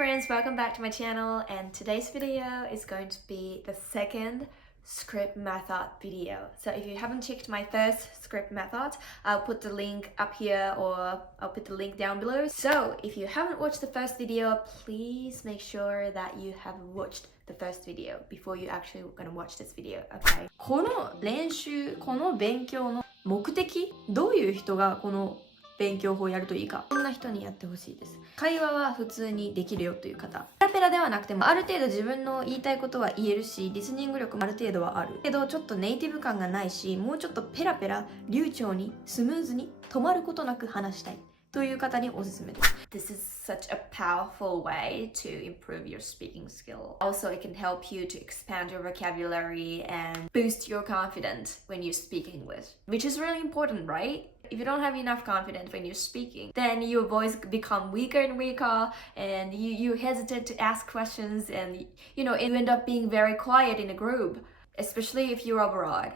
friends, welcome back to my channel, and today's video is going to be the second script method video. So if you haven't checked my first script method, I'll put the link up here or I'll put the link down below. So if you haven't watched the first video, please make sure that you have watched the first video before you actually gonna watch this video, okay? この練習、この勉強の目的、どういう人がこの勉強法をやるといいか、こんな人にやってほしいです。会話は普通にできるよという方、ペラペラではなくてもある程度自分の言いたいことは言えるし、リスニング力もある程度はあるけど、ちょっとネイティブ感がないし、もうちょっとペラペラ流暢にスムーズに止まることなく話したいという方におすすめです。This is such a powerful way to improve your speaking skill. Also, it can help you to expand your vocabulary and boost your confidence when you speak English, which is really important, right? If you don't have enough confidence when you're speaking, then your voice become weaker and weaker, and you hesitate to ask questions, and you end up being very quiet in a group, especially if you're abroad.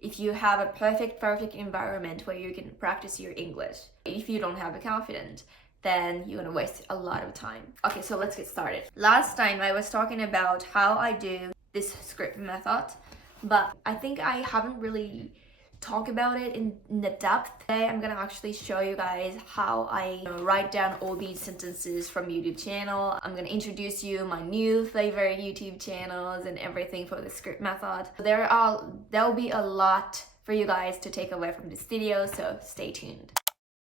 If you have a perfect environment where you can practice your English, if you don't have the confidence, then you're gonna waste a lot of time. Okay, so let's get started. Last time I was talking about how I do this script method, but I think I haven't really talk about it in the depth. Today I'm gonna actually show you guys how I write down all these sentences from YouTube channel. I'm gonna introduce you my new favorite YouTube channels and everything for the script method. There'll be a lot for you guys to take away from this video, so stay tuned.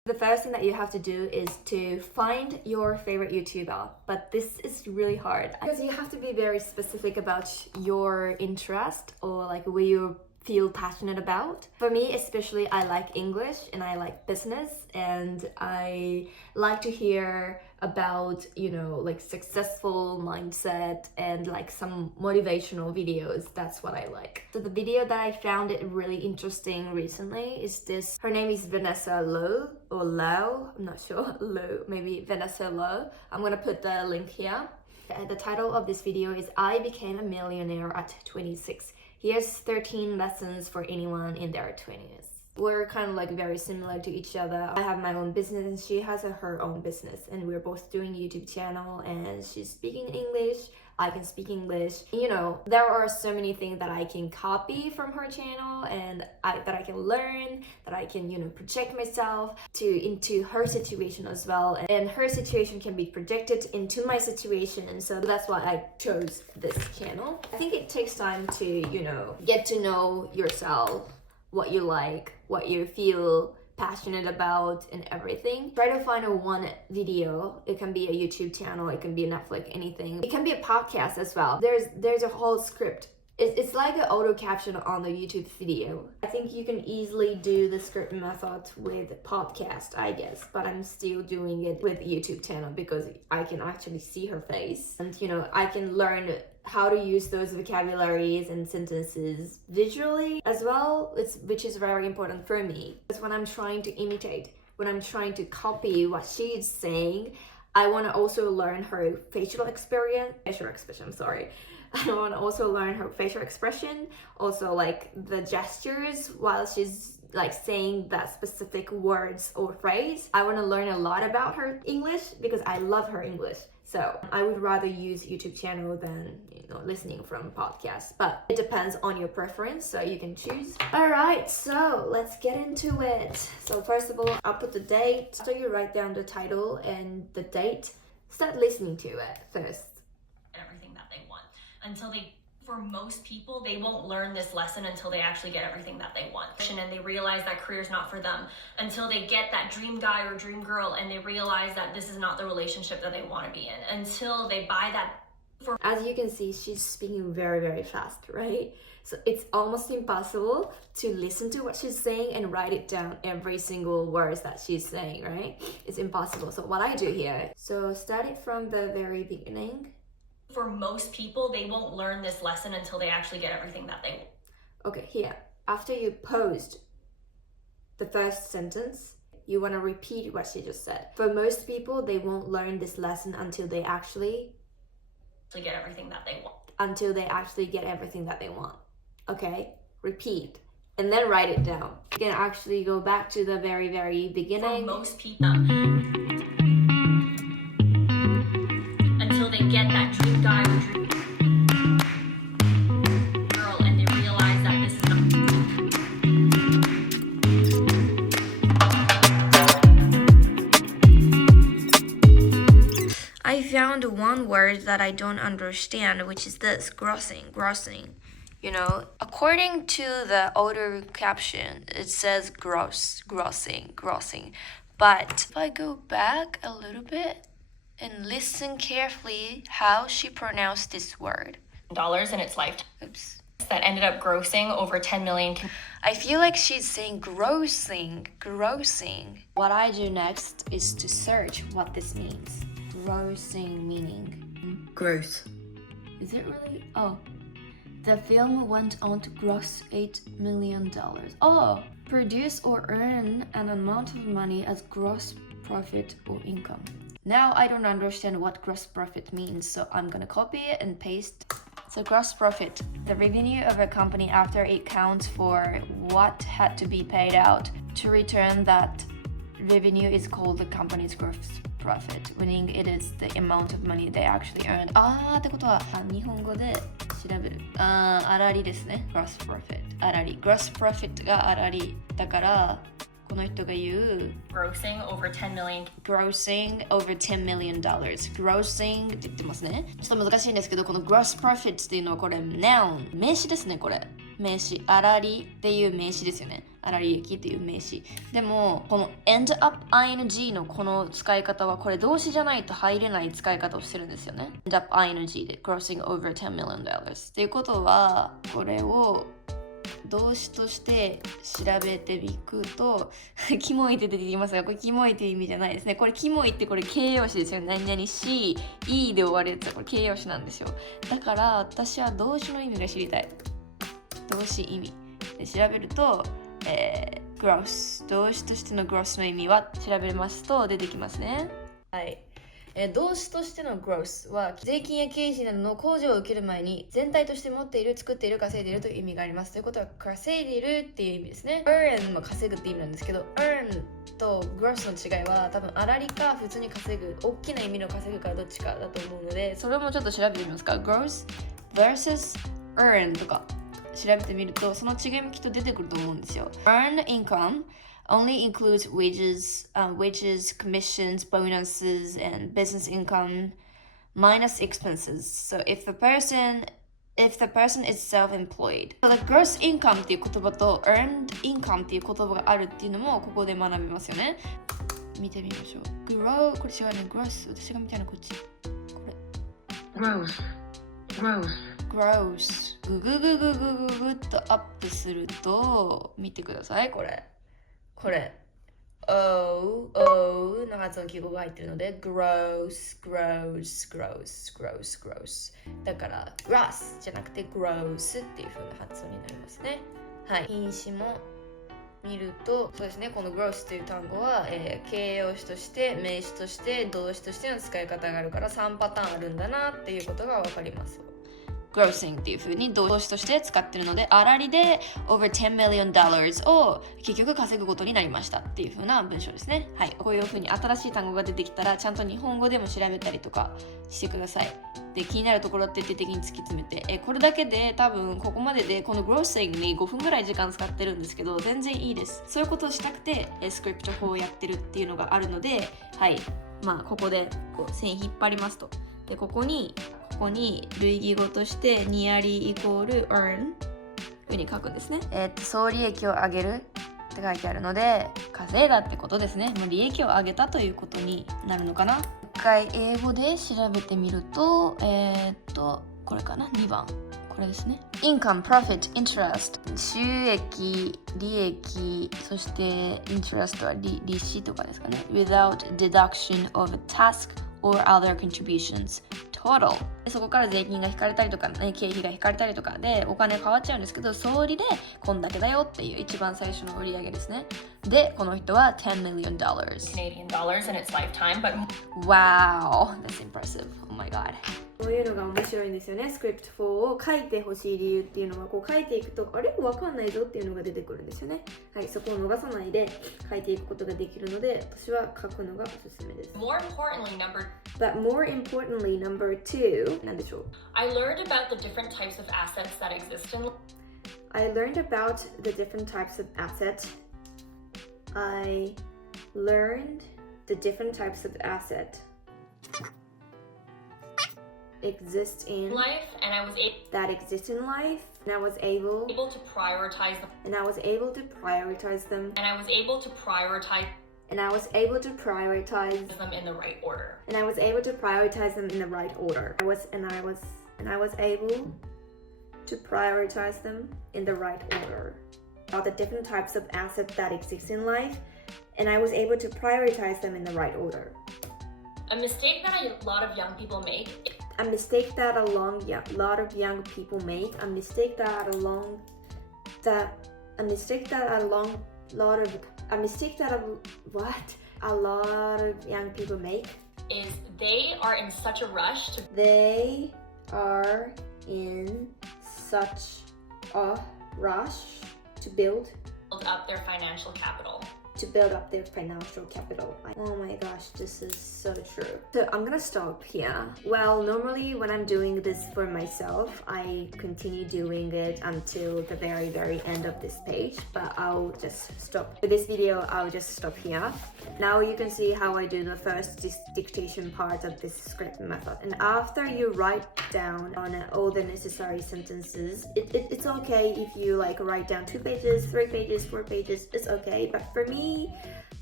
The first thing that you have to do is to find your favorite YouTuber, but this is really hard because you have to be very specific about your interest or like where you feel passionate about. For me especially, I like English and I like business, and I like to hear about like successful mindset and like some motivational videos. That's what I like. So the video that I found it really interesting recently is this. Her name is Vanessa Lau or Lau, I'm not sure. Lau, maybe Vanessa Lau. I'm gonna put the link here. The title of this video is I Became a Millionaire at 26. Here's 13 lessons for anyone in their 20s. We're kind of like very similar to each other. I have my own business and she has her own business, and we're both doing YouTube channel, and she's speaking English, I can speak English. There are so many things that I can copy from her channel and that I can learn, that I can project myself into her situation as well, and her situation can be projected into my situation. So that's why I chose this channel. I think it takes time to get to know yourself, what you like, what you feel passionate about, and everything. Try to find one video. It can be a YouTube channel, it can be a Netflix, anything. It can be a podcast as well. There's a whole script. It's like an auto caption on the YouTube video. I think you can easily do the script method with podcast, I guess, but I'm still doing it with YouTube channel because I can actually see her face, and I can learn how to use those vocabularies and sentences visually as well, which is very important for me. Because when I'm trying to imitate, when I'm trying to copy what she's saying, I want to also learn her facial expression, I want to also learn her facial expression, also like the gestures while she's like saying that specific words or phrase. I want to learn a lot about her English because I love her English. So I would rather use YouTube channel than listening from podcasts, but it depends on your preference, so you can choose. Alright, so let's get into it. So first of all, I'll put the date. So you write down the title and the date. Start listening to it first. Everything that they want for most people, they won't learn this lesson until they actually get everything that they want. And they realize that career's not for them until they get that dream guy or dream girl, and they realize that this is not the relationship that they want to be in, until they buy that. As you can see, she's speaking very, very fast, right? So it's almost impossible to listen to what she's saying and write it down, every single words that she's saying, right? It's impossible. So what I do here, so start it from the very beginning. For most people, they won't learn this lesson until they actually get everything that they want. Okay, here, after you paused the first sentence, you want to repeat what she just said. For most people, they won't learn this lesson until they actually get everything that they want. Until they actually get everything that they want. Okay, repeat and then write it down. You can actually go back to the very, very beginning. For most people, until they get that dream guy or dream girl and they realize that this is I found one word that I don't understand, which is this, grossing. You know, according to the older caption, it says grossing. But if I go back a little bit and listen carefully how she pronounced this word. dollars in its lifetime. Oops. That ended up grossing over 10 million. I feel like she's saying grossing. What I do next is to search what this means. Grossing meaning. Gross. Is it really? Oh. The film went on to gross $8 million. Oh, produce or earn an amount of money as gross profit or income. Now I don't understand what gross profit means, so I'm gonna copy it and paste. So gross profit, the revenue of a company after it counts for what had to be paid out to return that revenue is called the company's gross profit, meaning it is the amount of money they actually earned. ってことは日本語で調べる。粗利ですね。gross profit。粗利。gross profit が粗利だからこの人が言う grossing over 10 million. grossing over $10 million. grossing って言ってますね。ちょっと難しいんですけど、この gross profit っていうのはこれ noun 名詞ですね。これ名詞。粗利っていう名詞ですよね。粗利益っていう名詞。でもこの end up ing のこの使い方はこれ動詞じゃないと入れない使い方をしてるんですよね。end up ing で grossing over $10 million っていうことはこれを動詞として調べていくとキモいって出てきますが、これキモいっていう意味じゃないですね。これキモいってこれ形容詞ですよ。何々し E で終わるやつはこれ形容詞なんですよ。だから私は動詞の意味が知りたい。動詞意味で調べるとgross 動詞としての gross の意味は調べますと出てきますね。はい。動詞としての gross は税金や経費などの控除を受ける前に全体として持っている、作っている、稼いでいるという意味があります。ということは稼いでいるっていう意味ですね。earn も稼ぐって意味なんですけど earn と gross の違いは多分粗利か普通に稼ぐ、大きな意味の稼ぐかどっちかだと思うので、それもちょっと調べてみますか。gross versus earn とか調べてみるとその違いもきっと出てくると思うんですよ。earn income only includes wages, commissions, bonuses, and business income minus expenses. So if the person is self-employed. So the gross income っていう言葉と earned income っていう言葉があるっていうのもここで学びますよね。見てみましょう。grow これ違うね。gross 私が見たいのこっち。これ。gross グッとアップすると見てください。これO の発音記号が入ってるので gross だから gross じゃなくて gross っていう風な発音になりますね。はい。品詞も見るとそうですね。この gross という単語は、形容詞として名詞として動詞としての使い方があるから3パターンあるんだなっていうことが分かります。grossing っていう風に動詞として使ってるので、粗利で over $10 million を結局稼ぐことになりましたっていう風な文章ですね。はい。こういう風に新しい単語が出てきたらちゃんと日本語でも調べたりとかしてください。で、気になるところは徹底的に突き詰めて、これだけで多分ここまででこの grossing に5分ぐらい時間使ってるんですけど、全然いいです。そういうことをしたくてスクリプト法をやってるっていうのがあるので、はい。まあここでこう線引っ張りますと。で、ここに類義語としてnearly equal earn ふうに書くんですね。総利益を上げるって書いてあるので稼いだってことですね。もう利益を上げたということになるのかな。一回英語で調べてみるとこれかな。2番これですね。Income, profit, interest 収益、利益、そして interest は利子とかですかね。Without deduction of a task or other contributions total そこから税金が引かれたりとか、ね、経費が引かれたりとかでお金変わっちゃうんですけど、総利でこんだけだよっていう一番最初の売り上げですね。で、この人は$10 million Canadian dollars in its lifetime, but wow, that's impressive. Oh my god. こういうのが面白いんですよね。スクリプト4を書いてほしい理由っていうのは、こう書いていくと、あれわかんないぞっていうのが出てくるんですよね。はい、そこを逃さないで書いていくことができるので、私は書くのがおすすめです。More importantly, But more importantly, number 2、なんでしょう。I learned about the different types of assets that exist in I learned about the different types of assets. I learned the different types of assets exist in life, and I was that exist in life, and I was able to prioritize them. and I was able to prioritize them And I was able to prioritize and I was able to prioritize them in the right order. and I was able to prioritize them in the right order. I was able to prioritize them in the right order. About the different types of assets that exist in life, and I was able to prioritize them in the right order. A mistake that a lot of young people make A mistake that a lot of young people make. A mistake that a lot of young people make is they are in such a rush to They are in such a rush to build up their financial capital. Oh my gosh, this is so true. So I'm gonna stop here. Well, normally when I'm doing this for myself, I continue doing it until the very end of this page, but I'll just stop. For this video, I'll just stop here. Now you can see how I do the first dictation part of this script method. And after you write down on all the necessary sentences, it's okay if you like write down 2 pages, 3 pages, 4 pages, it's okay. But for me,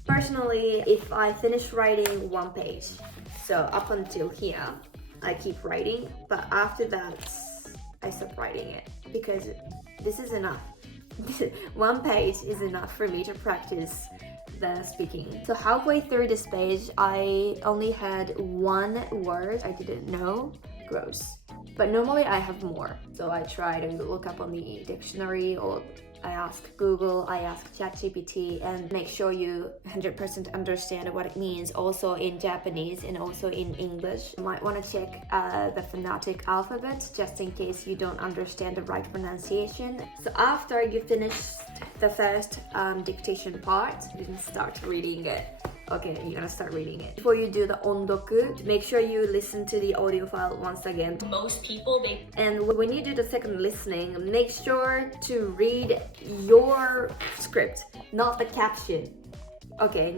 personally, if I finish writing 1 page, so up until here, I keep writing, but after that, I stop writing it because this is enough. 1 page is enough for me to practice the speaking. So halfway through this page, I only had 1 word I didn't know, gross. But normally I have more. So I try to look up on the dictionary, or I ask Google, I ask ChatGPT, and make sure you 100% understand what it means, also in Japanese and also in English. You might want to check the phonetic alphabet just in case you don't understand the right pronunciation. So after you finish the first dictation part, you can start reading it. Okay, you're gonna start reading it. Before you do the ondoku, make sure you listen to the audio file once again. Most people, And when you do the second listening, make sure to read your script, not the caption. Okay,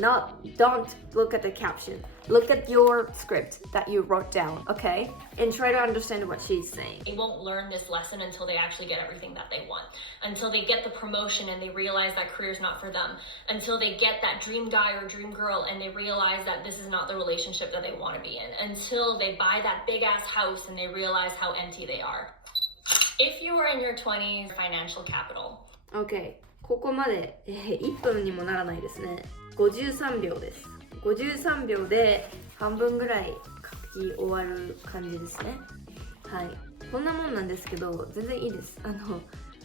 don't look at the caption. Look at your script that you wrote down, okay? And try to understand what she's saying. They won't learn this lesson until they actually get everything that they want. Until they get the promotion and they realize that career's not for them. Until they get that dream guy or dream girl and they realize that this is not the relationship that they want to be in. Until they buy that big ass house and they realize how empty they are. If you are in your 20s, financial capital. Okay, ここまで、1分にもならないですね。53秒です。53秒で半分ぐらい書き終わる感じですね。はい。こんなもんなんですけど、全然いいです。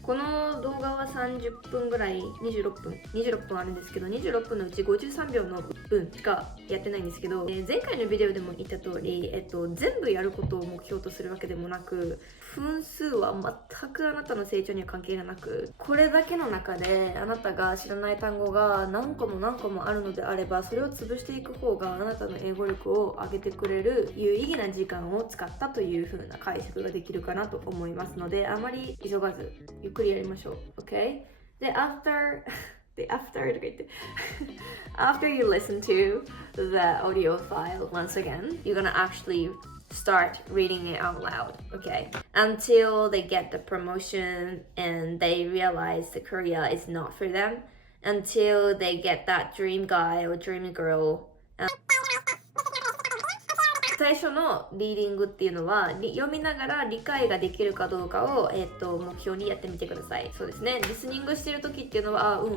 この動画は30分ぐらい、26分あるんですけど、26分のうち53秒の分しかやってないんですけど、前回のビデオでも言った通り、全部やることを目標とするわけでもなく、分数は全くあなたの成長には関係がなく、これだけの中であなたが知らない単語が何個もあるのであれば、それを潰していく方があなたの英語力を上げてくれる有意義な時間を使ったという風な解釈ができるかなと思いますので、あまり急がずゆっくりやりましょう。OK? で、after you listen to the audio file once again, you're gonna actually start reading it out loud, okay? Until they get the promotion and they realize the career is not for them. Until they get that dream guy or dream girl. 最初のリーディングっていうのは読みながら理解ができるかどうかを、目標にやってみてください。そうですね。リスニングしてる時っていうのはっ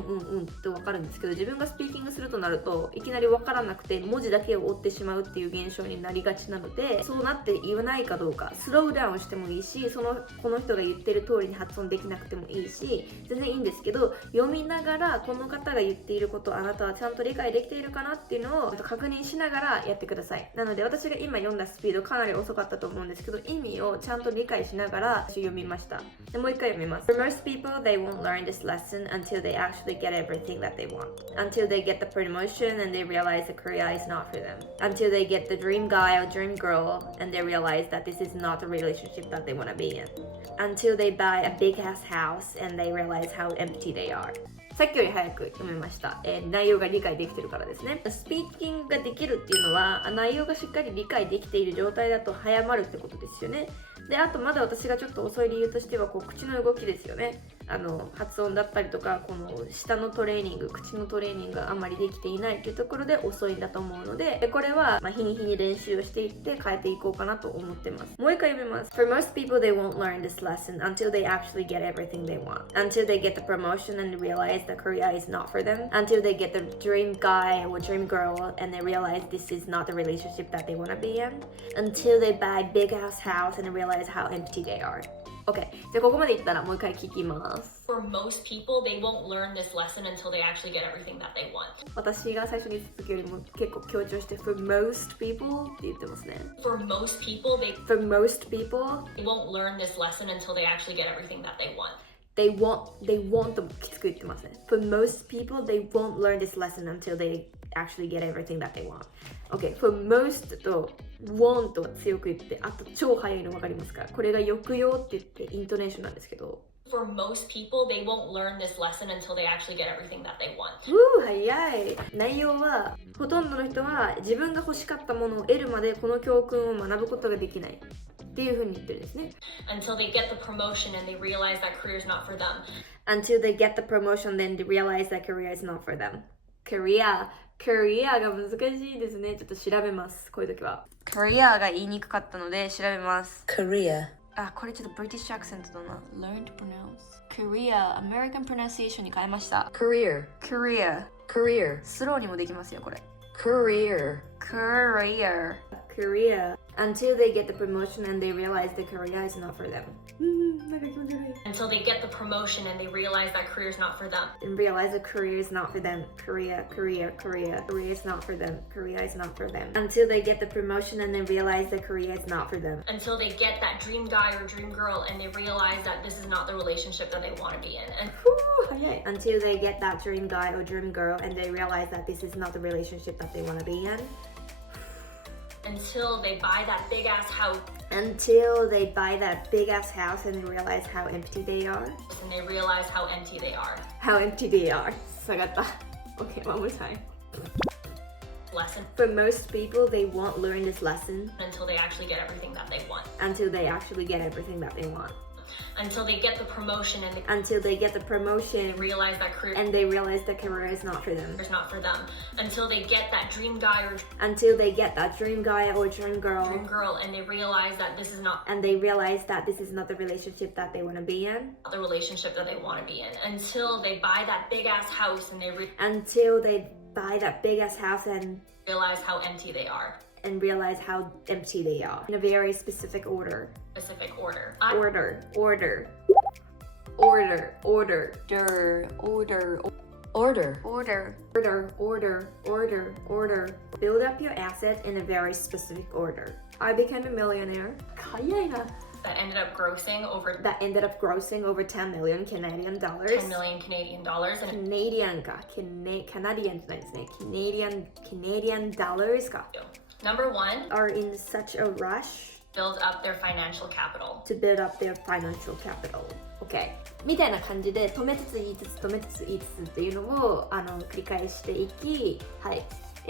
て分かるんですけど、自分がスピーキングするとなるといきなり分からなくて文字だけを追ってしまうっていう現象になりがちなので、そうなって言わないかどうかスローダウンしてもいいし、この人が言ってる通りに発音できなくてもいいし、全然いいんですけど、読みながらこの方が言っていることあなたはちゃんと理解できているかなっていうのを確認しながらやってください。なので私が今今読んだスピードかなり遅かったと思うんですけど、意味をちゃんと理解しながら読みました。でもう一回読みます。For most people, they won't learn this lesson until they actually get everything that they want. Until they get the promotion and they realize the career is not for them. Until they get the dream guy or dream girl and they realize that this is not the relationship that they want to be in. Until they buy a big ass house and they realize how empty they are.さっきより早く読めました、内容が理解できてるからですね。スピーキングができるっていうのは内容がしっかり理解できている状態だと早まるってことですよね。で、あとまだ私がちょっと遅い理由としては口の動きですよね。発音だったりとかこの舌のトレーニング、口のトレーニングがあんまりできていないというところで遅いんだと思うので、これは日に日に練習をしていって変えていこうかなと思ってます。もう一回読みます。For most people, they won't learn this lesson until they actually get everything they want. Until they get the promotion and realize that career is not for them. Until they get the dream guy or dream girl and they realize this is not the relationship that they want to be in. Until they buy a big ass house and realize how empty they are.OK、じゃあここまでいったらもう一回聞きます。For most people, they won't learn this lesson until they actually get everything that they want. 私が最初に言った時よりも結構強調して For most people って言ってますね。For most people, they won't learn this lesson until they actually get everything that they want. They won't ときつく言ってますね。For most people, they won't learn this lesson until they actually get everything that they want.OK、for most と won't は強く言って、あと超早いの分かりますか？これが抑揚って言ってイントネーションなんですけど。For most people, they won't learn this lesson until they actually get everything that they want. 早い。内容はほとんどの人は自分が欲しかったものを得るまでこの教訓を学ぶことができない。っていう風に言ってるんですね。Until they get the promotion and they realize that career is not for them. Until they get the promotion, then they realize that career is not for them. Career が難しいですね。ちょっと調べます。こういう時は。Career が言いにくかったので調べます。Career。これちょっと British accent だな。Learn to pronounce. Career American pronunciation に変えました。Career。スローにもできますよ、これ。Career. Until they get the promotion and they realize the career is not for them. なんか気持ち悪い。Until they get the promotion and they realize that career is not for them. And realize the career is not for them. Career is not for them. Career is not for them. Until they get the promotion and they realize the career is not for them. Until they get that dream guy or dream girl and they realize that this is not the relationship that they want to be in. And Until they get that dream guy or dream girl and they realize that this is not the relationship that they want to be in. Until they buy that big ass house. Until they buy that big ass house and they realize how empty they are. And they realize how empty they are. How empty they are. 下がった。Okay, one more time. Lesson. For most people, they won't learn this lesson until they actually get everything that they want. Until they actually get everything that they want. Until they get the promotion and realize that career is not for them. It's not for them. Until they get that dream guy or dream girl and they realize that this is not the relationship that they want to be in. The relationship that they want to be in. Until they buy that big ass house and realize how empty they are. In a very specific order. Order. Build up your asset in a very specific order. I became a millionaire. That ended up grossing over 10 million Canadian dollars. 10 million Canadian dollars. Canadian か。Canadian じゃないですね。Canadian dollars か。Number one, are in such a rush build up their financial capital. To build up their financial capital. Okay. みたいな感じで止めつつ言いつつっていうのを繰り返していき、はい。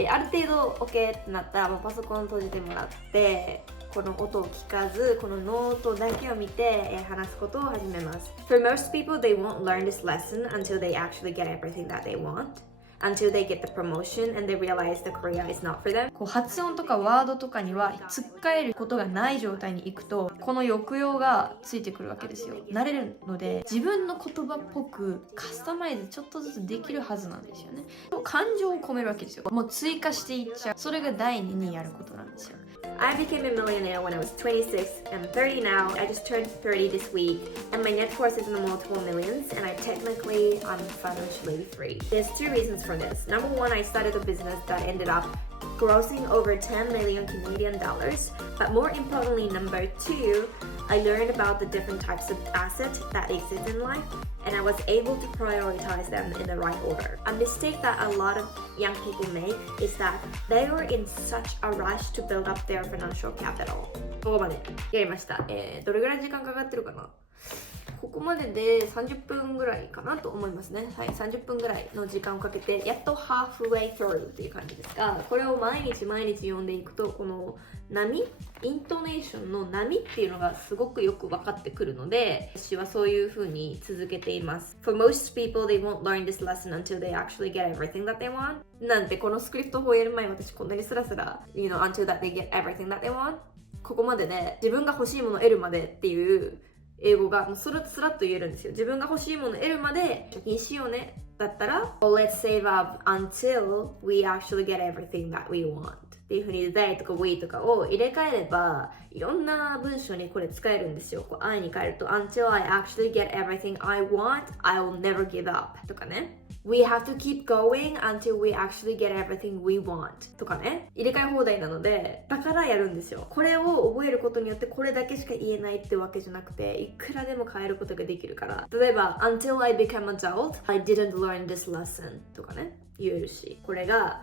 ある程度 OK ってなったらパソコン閉じてもらって、この音を聞かず、このノートだけを見て話すことを始めます。For most people, they won't learn this lesson until they actually get everything that they want.Until they get the promotion and they realize the career is not for them. 発音とかワードとかにはつっかえることがない状態に行くとこの抑揚がついてくるわけですよ。慣れるので自分の言葉っぽくカスタマイズちょっとずつできるはずなんですよね。感情を込めるわけですよ。もう追加していっちゃう。それが第2にやることなんですよ。I became a millionaire when I was 26. I'm 30 now. I just turned 30 this week. And my net worth is in the multiple millions. And I'm financially free. There's two reasons for this. Number one, I started a business that ended up grossing over 10 million Canadian dollars. But more importantly, number 2, I learned about the different types of assets that exist in life, and I was able to prioritize them in the right order. A mistake that a lot of young people make is that they are in such a rush to build up their financial capital. ここまでやりました。どれぐらい時間かかってるかな？ここまでで30分ぐらいかなと思いますね。はい、30分ぐらいの時間をかけてやっと halfway through っていう感じですが、これを毎日読んでいくと、この波、イントネーションの波っていうのがすごくよく分かってくるので、私はそういう風に続けています。For most people, they won't learn this lesson until they actually get everything that they want. なんてこのスクリプト法をやる前に私こんなにスラスラ、until that they get everything that they want. ここまでで自分が欲しいものを得るまでっていう英語がもうスラッと言えるんですよ。自分が欲しいものを得るまで貯金しようねだったら Let's save up until we actually get everything that we want っていう風に they とか we とかを入れ替えればいろんな文章にこれ使えるんですよ。こう I に変えると Until I actually get everything I want, I will never give up とかね。We have to keep going until we actually get everything we want とかね。入れ替え放題なので、だからやるんですよ。これを覚えることによってこれだけしか言えないってわけじゃなくて、いくらでも変えることができるから。例えば Until I become adult, I didn't learn this lesson とかね。言えるし、これが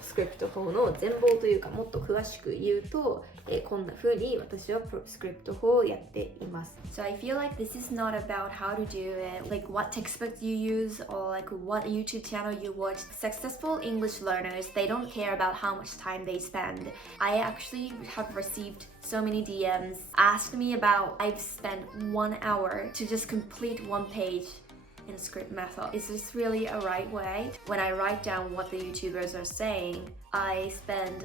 スクリプト法の全貌というかもっと詳しく言うと、こんな風に私はスクリプト法をやっています。So I feel like this is not about how to do it, like what textbook you use or like what YouTube channel you watch. Successful English learners, they don't care about how much time they spend. I actually have received so many DMs asked me about I've spent 1 hour to just complete one page in script method. Is this really a right way? When I write down what the YouTubers are saying, I spend,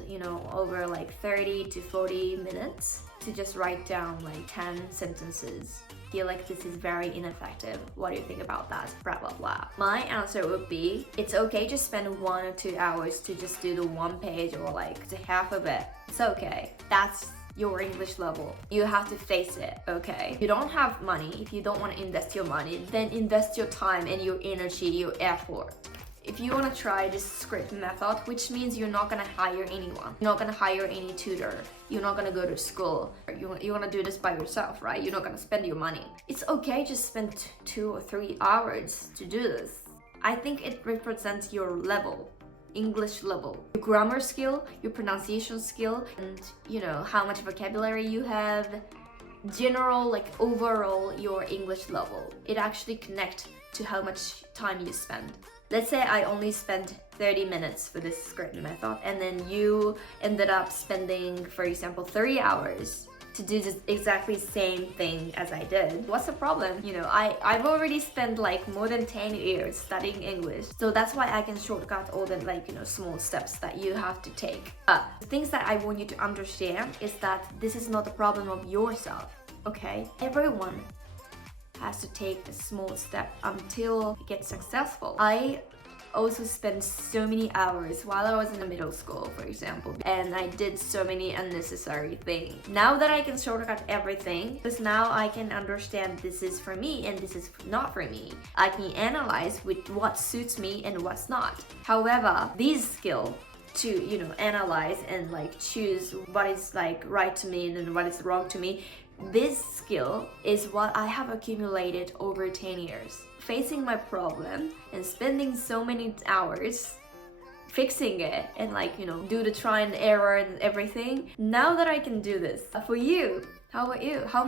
over like 30 to 40 minutes to just write down like 10 sentences. I feel like this is very ineffective. What do you think about that? Blah blah blah. My answer would be, it's okay to spend 1 or 2 hours to just do the one page or like the half of it. It's okay. That's your English level. You have to face it, okay? If you don't have money, if you don't want to invest your money, then invest your time and your energy, your effort. If you want to try this script method, which means you're not going to hire anyone, you're not going to hire any tutor, you're not going to go to school, you want to do this by yourself, right? You're not going to spend your money. It's okay to spend 2 or 3 hours to do this. I think it represents your level. English level, your grammar skill, your pronunciation skill, and how much vocabulary you have, general like overall your English level. It actually connects to how much time you spend. Let's say I only spent 30 minutes for this script method and then you ended up spending, for example, 3 hours to do the exactly same thing as I did. What's the problem? I've already spent like more than 10 years studying English, so that's why I can shortcut all the small steps that you have to take. But the things that I want you to understand is that this is not the problem of yourself, okay? Everyone has to take a small step until it gets successful. I also spent so many hours while I was in the middle school, for example, and I did so many unnecessary things. Now that I can shortcut everything, because now I can understand this is for me and this is not for me. I can analyze with what suits me and what's not. However, these skills to analyze and choose what is right to me and what is wrong to me, this skill is what I have accumulated over 10 years. Facing my problem and spending so many hours fixing it and do the try and error and everything. Now that I can do this, for you, how about you? How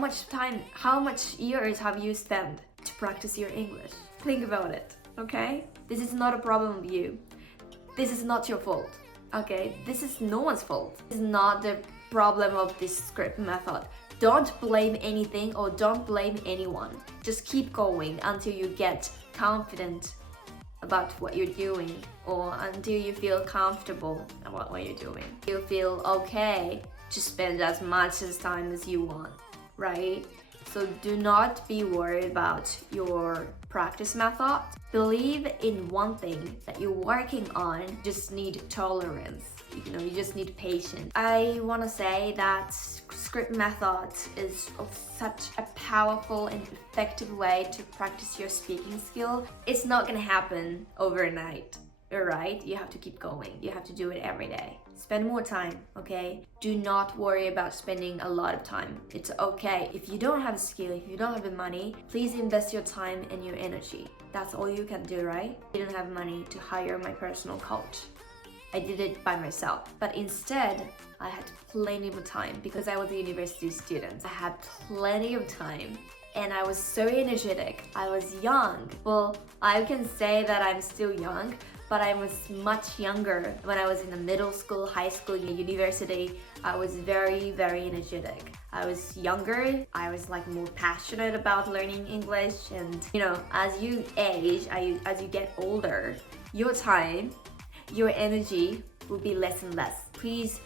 much years have you spent to practice your English? Think about it, okay? This is not a problem of you. This is not your fault, okay? This is no one's fault. This is not the problem of this script method. Don't blame anything or don't blame anyone. Just keep going until you get confident about what you're doing or until you feel comfortable about what you're doing. You feel okay to spend as much time as you want, right? So do not be worried about your practice method. Believe in one thing that you're working on. Just need tolerance. You just need patience. I want to say that script method is such a powerful and effective way to practice your speaking skill. It's not gonna happen overnight, alright? You have to keep going. You have to do it every day. spend more time, okay? Do not worry about spending a lot of time. It's okay. If you don't have a skill, if you don't have the money, please invest your time and your energy. That's all you can do, right? I didn't have money to hire my personal coach. I did it by myself. But instead, I had plenty of time because I was a university student. I had plenty of time and I was so energetic. I was young. Well, I can say that I'm still young, but I was much younger when I was in the middle school, high school, university. I was very, very energetic. I was younger. I was like more passionate about learning English. And as you age, as you get older, your time, your energy will be less and less. Please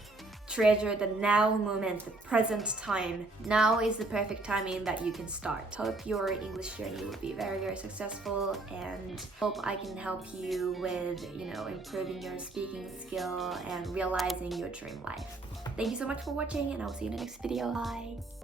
treasure the now moment, the present time. Now is the perfect timing that you can start. Hope your English journey will be very, very successful, and hope I can help you with, improving your speaking skill and realizing your dream life. Thank you so much for watching, and I'll see you in the next video. Bye.